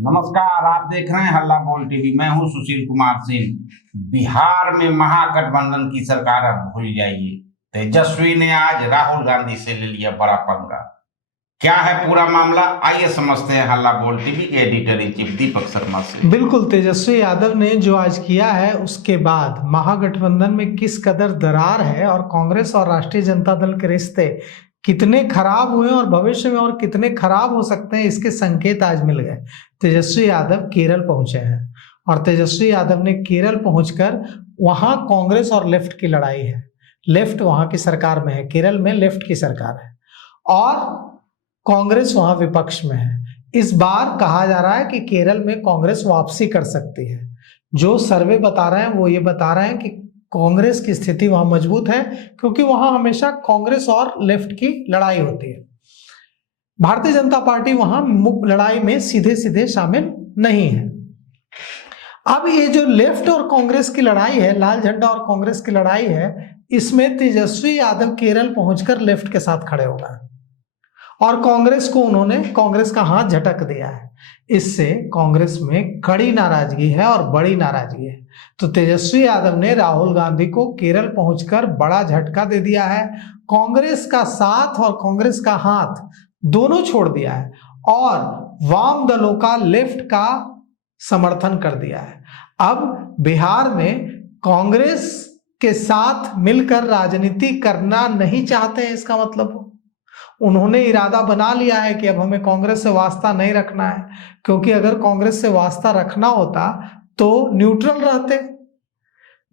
नमस्कार, आप देख रहे हैं हल्ला बोल टीवी। मैं हूं सुशील कुमार सिंह। बिहार में महागठबंधन की सरकार अब भूल जाइए। तेजस्वी ने आज राहुल गांधी से ले लिया बड़ा पंगा। क्या है पूरा मामला, आइए समझते हैं हल्ला बोल टीवी के editor in chief Deepak Sharma से। बिल्कुल, तेजस्वी यादव ने जो आज किया है उसके बाद महागठबंधन में किस कदर दरार है और कांग्रेस और राष्ट्रीय जनता दल के रिश्ते कितने खराब हुए और भविष्य में और कितने खराब हो सकते हैं, इसके संकेत आज मिल गए। तेजस्वी यादव केरल पहुंचे हैं और तेजस्वी यादव ने केरल पहुंचकर वहां कांग्रेस और लेफ्ट की लड़ाई है। लेफ्ट वहां की सरकार में है, केरल में लेफ्ट की सरकार है और कांग्रेस वहां विपक्ष में है। इस बार कहा जा रहा है कि केरल में कांग्रेस वापसी कर सकती है। जो सर्वे बता रहे हैं वो ये बता रहे हैं कि कांग्रेस की स्थिति वहां मजबूत है, क्योंकि वहां हमेशा कांग्रेस और लेफ्ट की लड़ाई होती है। भारतीय जनता पार्टी वहां लड़ाई में सीधे सीधे शामिल नहीं है। अब ये जो लेफ्ट और कांग्रेस की लड़ाई है, लाल झंडा और कांग्रेस की लड़ाई है, इसमें तेजस्वी यादव केरल पहुंचकर लेफ्ट के साथ खड़े हो गए और कांग्रेस को उन्होंने कांग्रेस का हाथ झटक दिया है। इससे कांग्रेस में कड़ी नाराजगी है और बड़ी नाराजगी है। तो तेजस्वी यादव ने राहुल गांधी को केरल पहुंचकर बड़ा झटका दे दिया है। कांग्रेस का साथ और कांग्रेस का हाथ दोनों छोड़ दिया है और वाम दलों का, लेफ्ट का समर्थन कर दिया है। अब बिहार में कांग्रेस के साथ मिलकर राजनीति करना नहीं चाहते हैं, इसका मतलब उन्होंने इरादा बना लिया है कि अब हमें कांग्रेस से वास्ता नहीं रखना है, क्योंकि अगर कांग्रेस से वास्ता रखना होता तो न्यूट्रल रहते,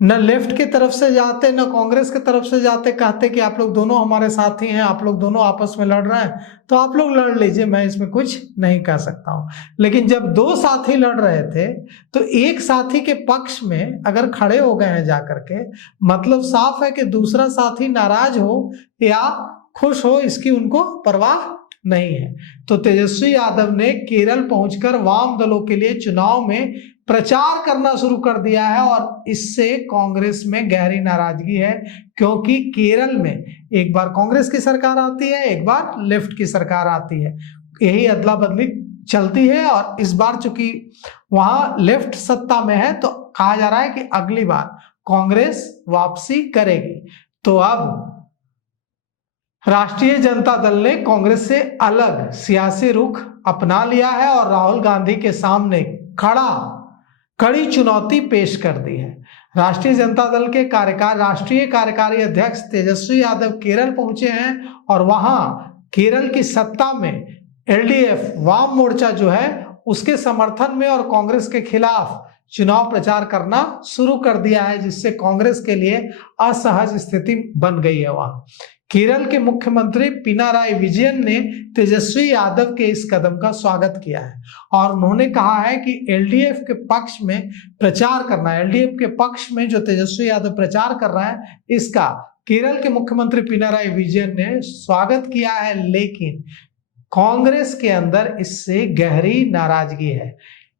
न लेफ्ट की तरफ से जाते न कांग्रेस की तरफ से जाते, कहते कि आप लोग दोनों हमारे साथी हैं, आप लोग दोनों आपस में लड़ रहे हैं तो आप लोग लड़ लीजिए, मैं इसमें कुछ नहीं कह सकता हूं। लेकिन जब दो साथी लड़ रहे थे तो एक साथी के पक्ष में अगर खड़े हो गए हैं जाकर के, मतलब साफ है कि दूसरा साथी नाराज हो या खुश हो, इसकी उनको परवाह नहीं है। तो तेजस्वी यादव ने केरल पहुंचकर वाम दलों के लिए चुनाव में प्रचार करना शुरू कर दिया है और इससे कांग्रेस में गहरी नाराजगी है, क्योंकि केरल में एक बार कांग्रेस की सरकार आती है, एक बार लेफ्ट की सरकार आती है, यही अदला बदली चलती है। और इस बार चूंकि वहां लेफ्ट सत्ता में है तो कहा जा रहा है कि अगली बार कांग्रेस वापसी करेगी। तो अब राष्ट्रीय जनता दल ने कांग्रेस से अलग सियासी रुख अपना लिया है और राहुल गांधी के सामने कड़ी चुनौती पेश कर दी है। राष्ट्रीय जनता दल के राष्ट्रीय कार्यकारी अध्यक्ष तेजस्वी यादव केरल पहुंचे हैं और वहां केरल की सत्ता में एलडीएफ वाम मोर्चा जो है उसके समर्थन में और कांग्रेस के खिलाफ चुनाव प्रचार करना शुरू कर दिया है, जिससे कांग्रेस के लिए असहज स्थिति बन गई है। वहां केरल के मुख्यमंत्री पिनाराई विजयन ने तेजस्वी यादव के इस कदम का स्वागत किया है और उन्होंने कहा है कि एलडीएफ के पक्ष में प्रचार करना है, एलडीएफ के पक्ष में जो तेजस्वी यादव प्रचार कर रहा है, इसका केरल के मुख्यमंत्री पिनाराई विजयन ने स्वागत किया है। लेकिन कांग्रेस के अंदर इससे गहरी नाराजगी है।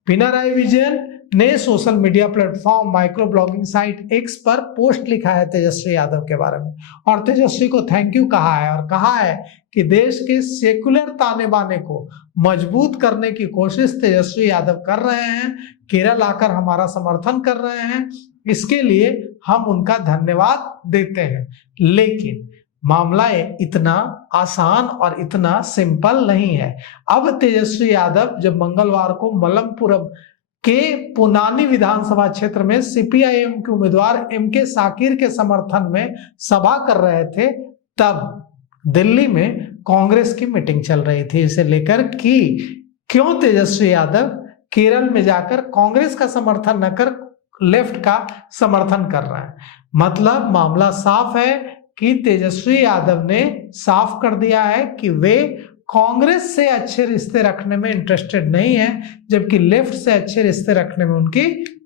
पिनाराई विजयन ने social media platform micro blogging site x पर पोस्ट लिखा है तेजस्वी यादव के बारे में और तेजस्वी को थैंक यू कहा है और कहा है कि देश के सेकुलर ताने बाने को मजबूत करने की कोशिश तेजस्वी यादव कर रहे हैं, केरल आकर हमारा समर्थन कर रहे हैं, इसके लिए हम उनका धन्यवाद देते हैं। लेकिन मामला इतना आसान और इतना सिंपल नहीं है। अब तेजस्वी यादव जब मंगलवार को मलमपुरम के पुनानी विधानसभा क्षेत्र में सीपीआईएम के उम्मीदवार एमके साकिर के समर्थन में सभा कर रहे थे, तब दिल्ली में कांग्रेस की मीटिंग चल रही थी इसे लेकर कि क्यों तेजस्वी यादव केरल में जाकर कांग्रेस का समर्थन न कर लेफ्ट का समर्थन कर रहा है। मतलब मामला साफ है कि तेजस्वी यादव ने साफ कर दिया है कि वे कांग्रेस से अच्छे रिश्ते रखने में इंटरेस्टेड नहीं है, जबकि लेफ्ट से अच्छे रिश्ते रखने में उनकी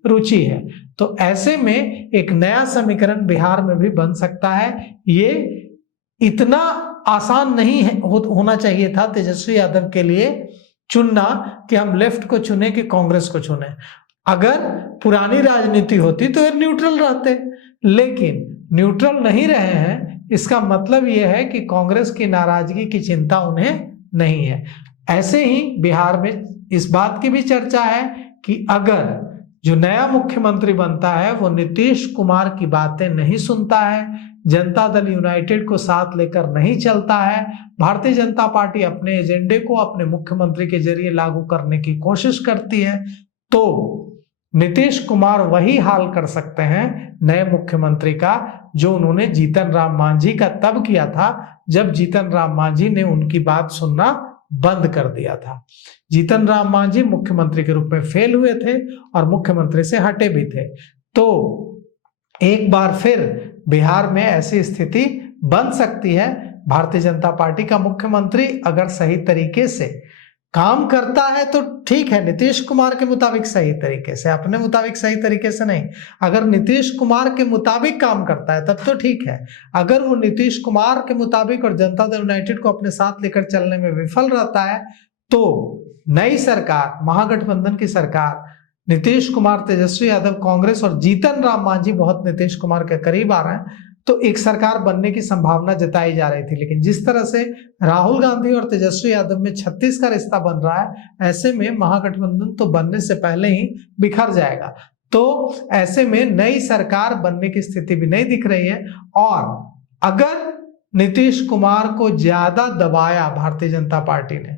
रुचि है। तो ऐसे में एक नया समीकरण बिहार में भी बन सकता है। ये इतना आसान नहीं है, होना चाहिए था तेजस्वी यादव के लिए चुनना कि हम लेफ्ट को चुने कि कांग्रेस को चुने। अगर पुरानी राजनीति होती तो ये न्यूट्रल रहते, लेकिन न्यूट्रल नहीं रहे हैं, इसका मतलब यह है कि कांग्रेस की नाराजगी की चिंता उन्हें नहीं है। ऐसे ही बिहार में इस बात की भी चर्चा है कि अगर जो नया मुख्यमंत्री बनता है वो नीतीश कुमार की बातें नहीं सुनता है, जनता दल यूनाइटेड को साथ लेकर नहीं चलता है, भारतीय जनता पार्टी अपने एजेंडे को अपने मुख्यमंत्री के जरिए लागू करने की कोशिश करती है, तो नीतीश कुमार वही हाल कर सकते हैं नए मुख्यमंत्री का जो उन्होंने जीतन राम मांझी का तब किया था जब जीतन राम मांझी ने उनकी बात सुनना बंद कर दिया था। जीतन राम मांझी मुख्यमंत्री के रूप में फेल हुए थे और मुख्यमंत्री से हटे भी थे। तो एक बार फिर बिहार में ऐसी स्थिति बन सकती है। भारतीय जनता पार्टी का मुख्यमंत्री अगर सही तरीके से काम करता है तो ठीक है, नीतीश कुमार के मुताबिक सही तरीके से, अपने मुताबिक सही तरीके से नहीं। अगर नीतीश कुमार के मुताबिक काम करता है तब तो ठीक है। अगर वो नीतीश कुमार के मुताबिक और जनता दल यूनाइटेड को अपने साथ लेकर चलने में विफल रहता है तो नई सरकार, महागठबंधन की सरकार, नीतीश कुमार, तेजस्वी यादव कांग्रेस और जीतन राम मांझी बहुत नीतीश कुमार के करीब आ रहे हैं, तो एक सरकार बनने की संभावना जताई जा रही थी। लेकिन जिस तरह से राहुल गांधी और तेजस्वी यादव में 36 का रिश्ता बन रहा है, ऐसे में महागठबंधन तो बनने से पहले ही बिखर जाएगा। तो ऐसे में नई सरकार बनने की स्थिति भी नहीं दिख रही है। और अगर नीतीश कुमार को ज्यादा दबाया भारतीय जनता पार्टी ने,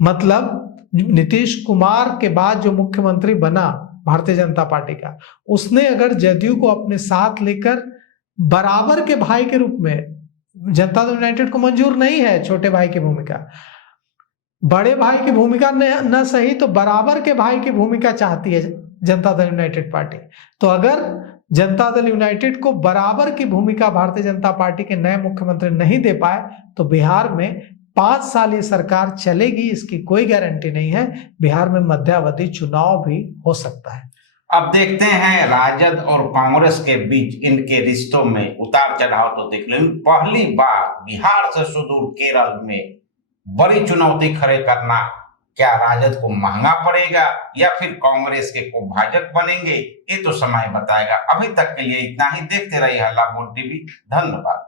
मतलब नीतीश कुमार के बाद जो मुख्यमंत्री बना भारतीय जनता पार्टी का, उसने अगर जदयू को अपने साथ लेकर बराबर के भाई के रूप में, जनता दल यूनाइटेड को मंजूर नहीं है छोटे भाई की भूमिका, बड़े भाई की भूमिका न सही तो बराबर के भाई की भूमिका चाहती है जनता दल यूनाइटेड पार्टी। तो अगर जनता दल यूनाइटेड को बराबर की भूमिका भारतीय जनता पार्टी के नए मुख्यमंत्री नहीं दे पाए तो बिहार में 5 साल ये सरकार चलेगी, इसकी कोई गारंटी नहीं है। बिहार में मध्यावधि चुनाव भी हो सकता है। अब देखते हैं राजद और कांग्रेस के बीच इनके रिश्तों में उतार चढ़ाव तो देख लें। पहली बार बिहार से सुदूर केरल में बड़ी चुनौती खड़े करना क्या राजद को महंगा पड़ेगा या फिर कांग्रेस के कोभाजक बनेंगे, ये तो समय बताएगा। अभी तक के लिए इतना ही। देखते रहिए हल्ला बोल टीवी। धन्यवाद।